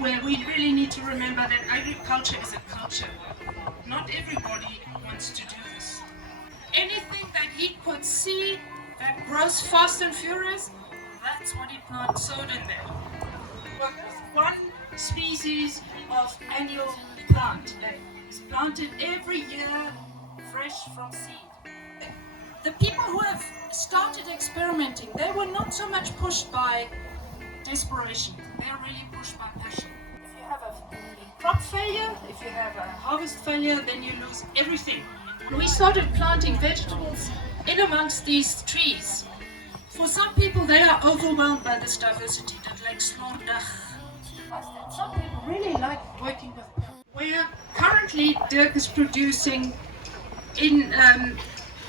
where we really need to remember that agriculture is a culture. Not everybody wants to do this. Anything that he could see that grows fast and furious, that's what he sowed in there. Well, there's one species of annual plant that is planted every year fresh from seed. The people who have started experimenting, they were not so much pushed by desperation, they're really pushed by passion. If you have a crop failure, if you have a harvest failure, then you lose everything. We started planting vegetables in amongst these trees. For some people, they are overwhelmed by this diversity. That like slordig. Some people really like working with plants. Where currently Dirk is producing in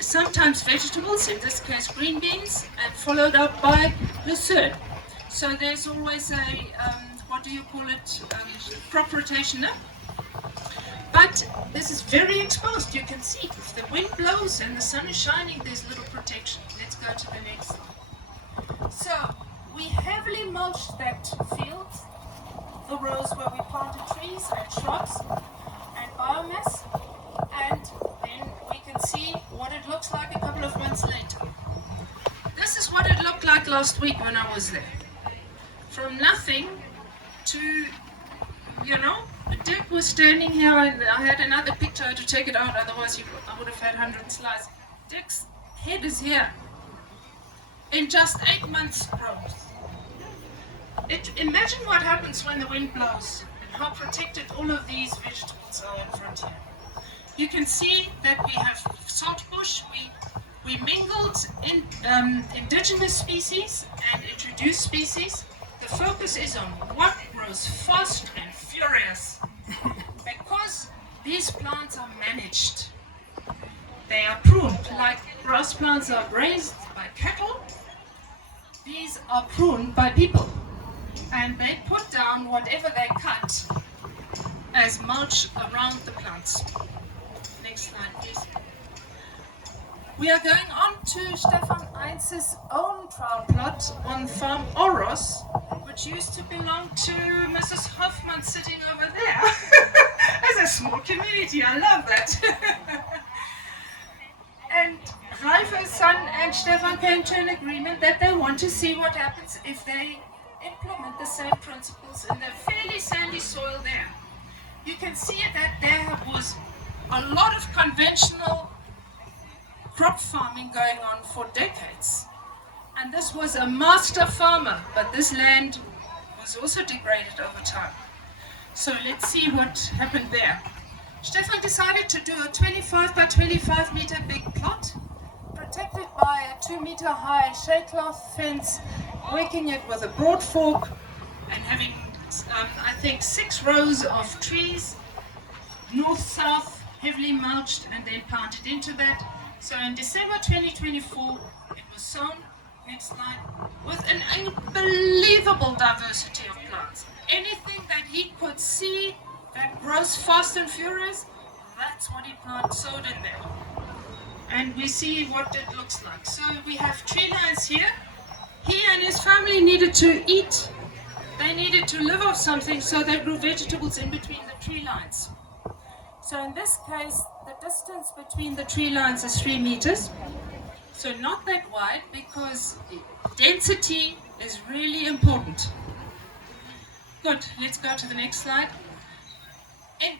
sometimes vegetables, in this case green beans, and followed up by lucerne. So there's always a, what do you call it, crop rotation. But this is very exposed, you can see. If the wind blows and the sun is shining, there's little protection. Let's go to the next slide. So, we heavily mulched that field, the rows where we planted trees and shrubs and biomass, and then we can see what it looks like a couple of months later. This is what it looked like last week when I was there. From nothing to, you know, Dirk was standing here and I had another picture to take it out, otherwise I would have had 100 slides. Dirk's head is here. In just 8 months growth. Imagine what happens when the wind blows and how protected all of these vegetables are in front here. You can see that we have saltbush, we mingled in, indigenous species and introduced species. The focus is on what grows fast and furious. Because these plants are managed. They are pruned, like grass plants are grazed by cattle. These are pruned by people. And they put down whatever they cut as mulch around the plants. Next slide, please. We are going on to Stefan Einz's own trial plot on farm Oros, which used to belong to Mrs. Hoffman sitting over there. As a small community, I love that. And Raifer's son and Stefan came to an agreement that they want to see what happens if they implement the same principles in the fairly sandy soil there. You can see that there was a lot of conventional crop farming going on for decades. And this was a master farmer, but this land was also degraded over time. So let's see what happened there. Stefan decided to do a 25 by 25 meter big plot, protected by a 2 meter high shade cloth fence, working it with a broad fork and having, I think, 6 rows of trees, north-south, heavily mulched and then planted into that. So in December 2024, it was sown, next slide, with an unbelievable diversity of plants. Anything that he could see that grows fast and furious, that's what he sowed in there. And we see what it looks like. So we have tree lines here. He and his family needed to eat. They needed to live off something, so they grew vegetables in between the tree lines. So in this case, the distance between the tree lines is 3 meters. So not that wide, because density is really important. Good, let's go to the next slide. And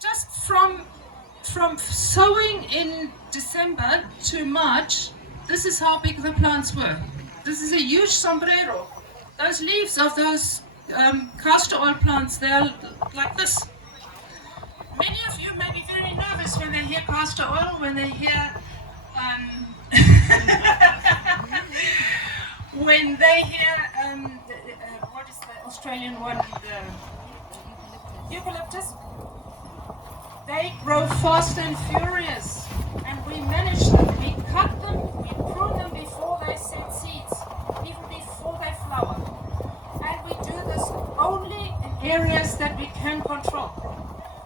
just from sowing in December to March, this is how big the plants were. This is a huge sombrero. Those leaves of those castor oil plants, they're like this. Many of you may be very nervous when they hear castor oil, when they hear what is the Australian one, the eucalyptus. They grow fast and furious, and we manage them. We cut them, we prune them before they set seeds, even before they flower. And we do this only in areas that we can control.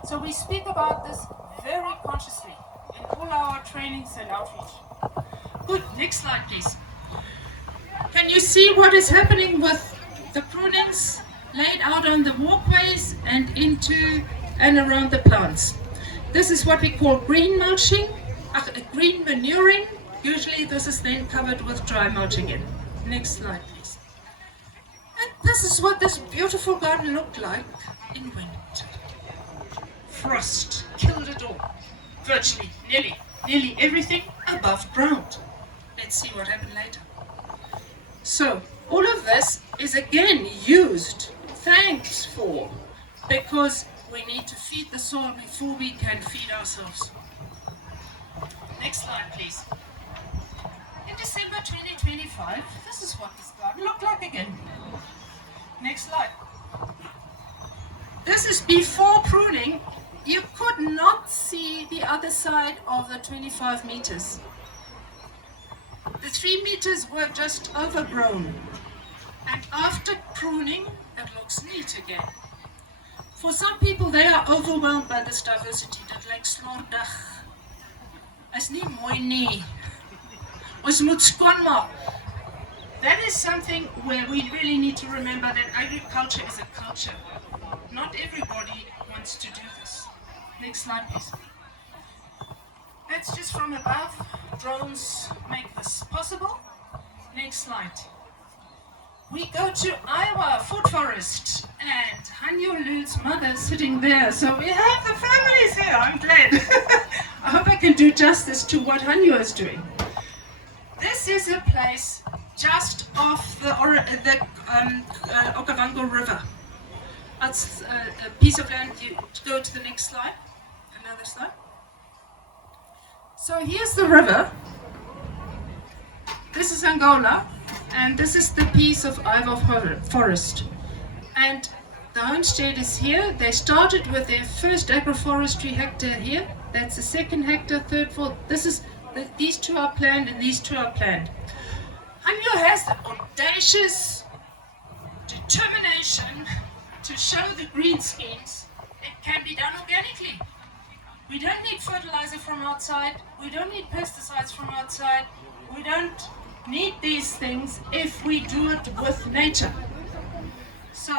So we speak about this very consciously in all our trainings and outreach. Good, next slide please. Can you see what is happening with the prunings laid out on the walkway and into and around the plants. This is what we call green mulching, green manuring. Usually this is then covered with dry mulch again. Next slide, please. And this is what this beautiful garden looked like in winter. Frost killed it all. Virtually, nearly everything above ground. Let's see what happened later. So, all of this is again used, thanks for, because we need to feed the soil before we can feed ourselves. Next slide, please. In December 2025, this is what this garden looked like again. Next slide. This is before pruning. You could not see the other side of the 25 meters. The 3 meters were just overgrown. And after pruning, it looks neat again. For some people, they are overwhelmed by this diversity. Dit lyk slordig. Is nie mooi nie. Ons moet skoonmaak. That is something where we really need to remember that agriculture is a culture. Not everybody wants to do this. Next slide, please. That's just from above. Drones make this possible. Next slide. We go to Iowa Food Forest, and Hanyo Lut's mother is sitting there. So we have the families here. I'm glad. I hope I can do justice to what Hanyo is doing. This is a place just off the Okavango River. That's a piece of land. You go to the next slide. Another slide. So here's the river. This is Angola, and this is the piece of Iowa Forest. And the homestead is here. They started with their first agroforestry hectare here. That's the second hectare, third, fourth. These two are planned, and these two are planned. Hanyo has the audacious determination to show the green schemes it can be done organically. We don't need fertilizer from outside. We don't need pesticides from outside. We don't need these things if we do it with nature. So,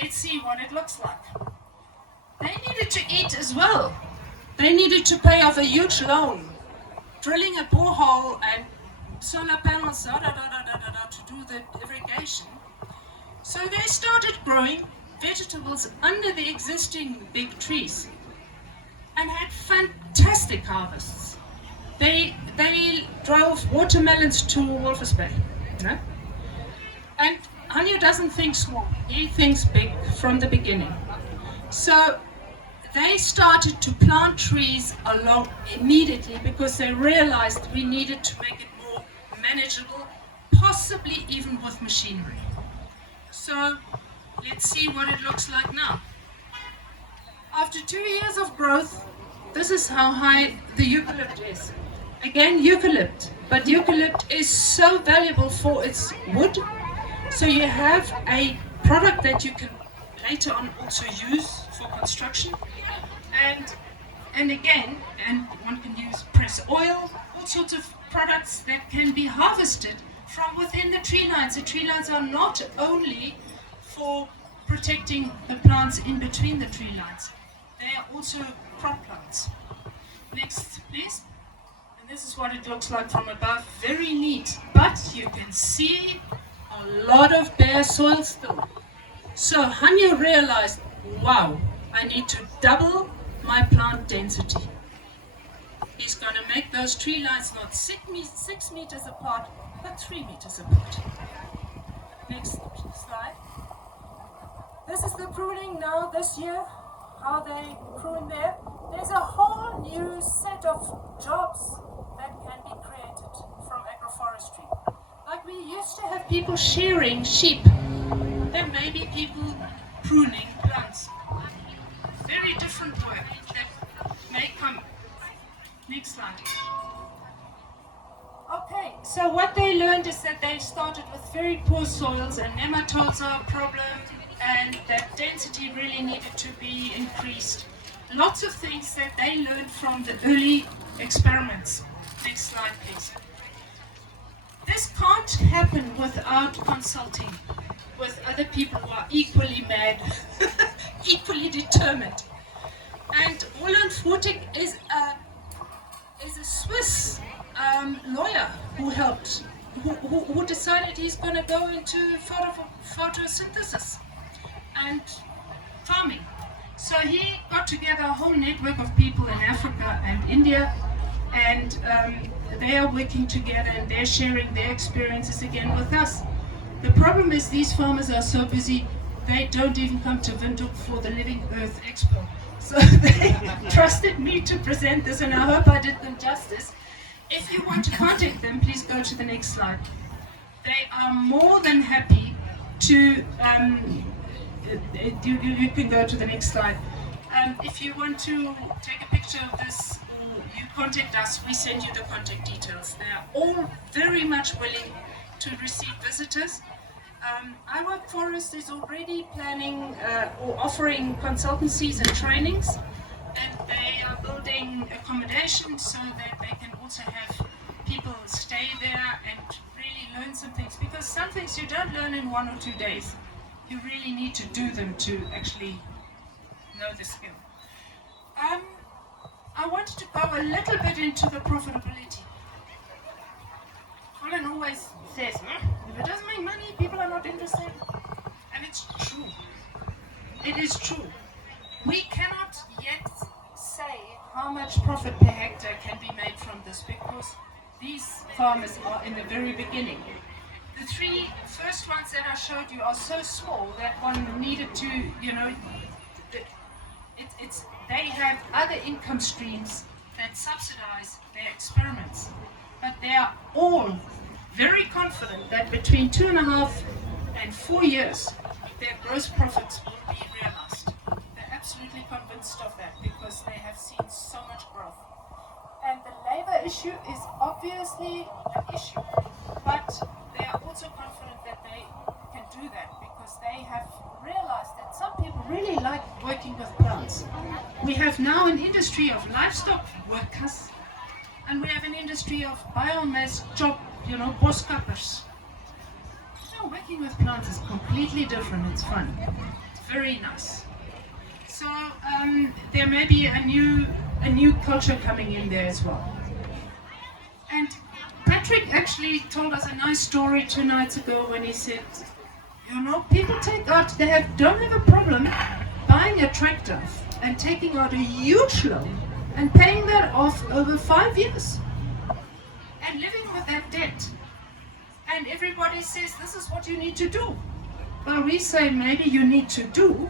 let's see what it looks like. They needed to eat as well. They needed to pay off a huge loan, drilling a borehole and solar panels to do the irrigation. So they started growing vegetables under the existing big trees and had fantastic harvests. They drove watermelons to Walvis Bay, you know? And Hanyo doesn't think small, he thinks big from the beginning. So they started to plant trees along immediately because they realized we needed to make it more manageable, possibly even with machinery. So let's see what it looks like now. After 2 years of growth, this is how high the eucalypt is. Again, eucalypt, but eucalypt is so valuable for its wood. So you have a product that you can later on also use for construction. And again, one can use press oil, all sorts of products that can be harvested from within the tree lines. The tree lines are not only for protecting the plants in between the tree lines. They are also crop plants. Next, please. And this is what it looks like from above. Very neat, but you can see a lot of bare soil still. So Hanyo realized, wow, I need to double my plant density. He's going to make those tree lines not 6 meters apart, but 3 meters apart. Next slide. This is the pruning now this year, how they prune there. There's a whole new set of jobs that can be created from agroforestry. Like we used to have people shearing sheep. There may be people pruning plants. Very different work that may come. Next slide. Okay, so what they learned is that they started with very poor soils and nematodes are a problem, and that density really needed to be increased. Lots of things that they learned from the early experiments. Next slide, please. This can't happen without consulting with other people who are equally mad equally determined. And Roland Furtik is a Swiss lawyer who helped, who decided he's going to go into photosynthesis and farming. So he got together a whole network of people in Africa and India, and they are working together and they're sharing their experiences again with us. The problem is these farmers are so busy, they don't even come to Windhoek for the Living Earth Expo. So they trusted me to present this, and I hope I did them justice. If you want to contact them, please go to the next slide. They are more than happy to, you can go to the next slide. If you want to take a picture of this, you contact us, we send you the contact details. They are all very much willing to receive visitors. Agroforestry is already planning or offering consultancies and trainings, and they are building accommodation so that they can also have people stay there and really learn some things, because some things you don't learn in 1 or 2 days. You really need to do them to actually know the skill. I wanted to go a little bit into the profitability. Colin always says, if it doesn't make money, people are not interested. And it's true. It is true. We cannot yet say how much profit per hectare can be made from this, because these farmers are in the very beginning. The 3 first ones that I showed you are so small that one needed to, they have other income streams that subsidize their experiments. But they are all very confident that between 2.5 and 4 years, their gross profits will be realized. They're absolutely convinced of that because they have seen so much growth. And the labor issue is obviously an issue, but they are also confident that they can do that because they have realized that some people really like working with plants. We have now an industry of livestock workers, and we have an industry of biomass job, boskappers. Working with plants is completely different. It's fun. It's very nice. So there may be a new culture coming in there as well. And Patrick actually told us a nice story 2 nights ago when he said, people don't have a problem buying a tractor and taking out a huge loan and paying that off over 5 years and living with that debt. And everybody says this is what you need to do. Well, we say maybe you need to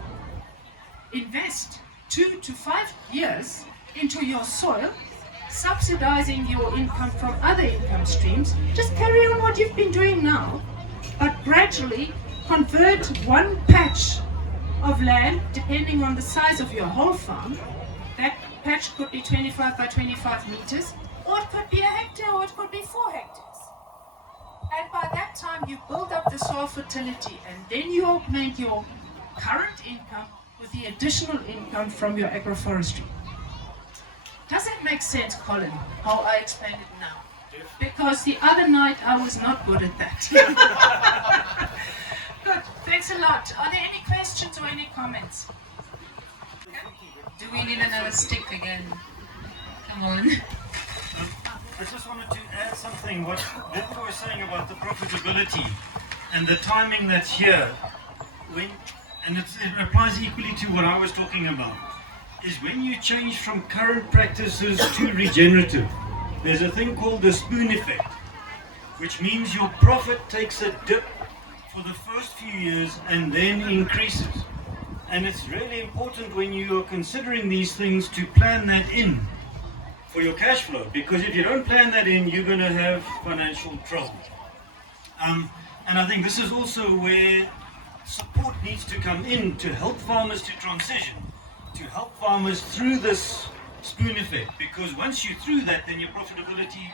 invest 2 to 5 years into your soil, subsidizing your income from other income streams. Just carry on what you've been doing now, but gradually convert one patch of land, depending on the size of your whole farm. That patch could be 25 by 25 meters, or it could be a hectare, or it could be 4 hectares. And by that time you build up the soil fertility, and then you augment your current income with the additional income from your agroforestry. Does it make sense, Colin, how I explained it now? Because the other night I was not good at that. Good, thanks a lot. Are there any questions or any comments? Do we need another stick again? Come on. I just wanted to add something. What Wiebke was saying about the profitability and the timing that's here, and it applies equally to what I was talking about, is when you change from current practices to regenerative, there's a thing called the spoon effect, which means your profit takes a dip for the first few years and then increases. And it's really important when you are considering these things to plan that in for your cash flow, because if you don't plan that in, you're going to have financial trouble. And I think this is also where support needs to come in to help farmers to transition, to help farmers through this spoon effect, because once you're through that, then your profitability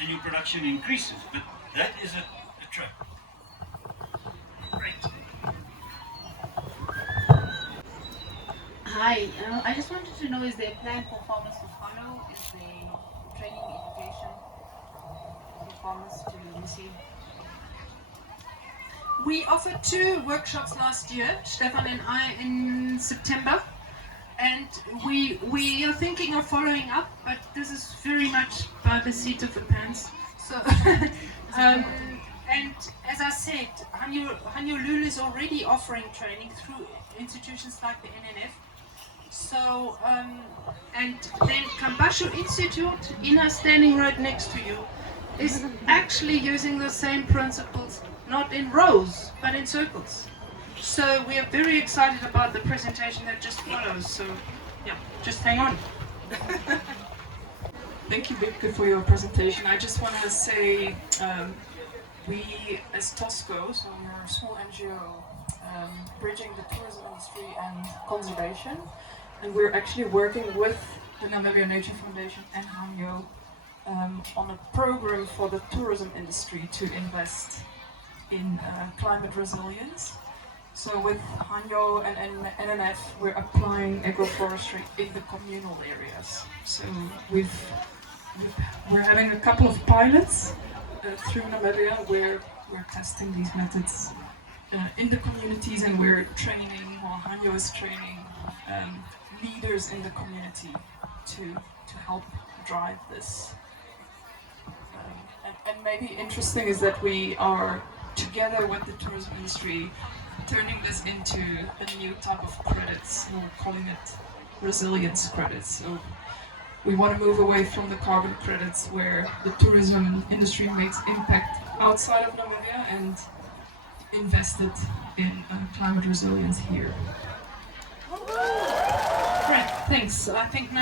and your production increases. But that is a trap. Great. Hi, I just wanted to know, is there a plan for farmers to follow? Is there training, education for farmers to receive? We offered 2 workshops last year, Stefan and I, in September. And we are thinking of following up, but this is very much by the seat of the pants. So, and as I said, Hanyo is already offering training through institutions like the NNF. So, and then Kambasho Institute, Ina standing right next to you, is actually using the same principles, not in rows, but in circles. So we are very excited about the presentation that just follows. So yeah, just hang on. Thank you, Wiebke, for your presentation. I just want to say we, as TOSCO, so we're a small NGO, bridging the tourism industry and conservation, and we're actually working with the Namibia Nature Foundation and Hanyo on a program for the tourism industry to invest in climate resilience. So with Hanyo and NNF, we're applying agroforestry in the communal areas. So we're having a couple of pilots through Namibia where we're testing these methods in the communities, and we're training, or Hanyo is training leaders in the community to help drive this. And maybe interesting is that we are together with the tourism industry turning this into a new type of credits. We're calling it resilience credits. So we want to move away from the carbon credits where the tourism industry makes impact outside of Namibia and invest it in climate resilience here. Great, thanks. I think now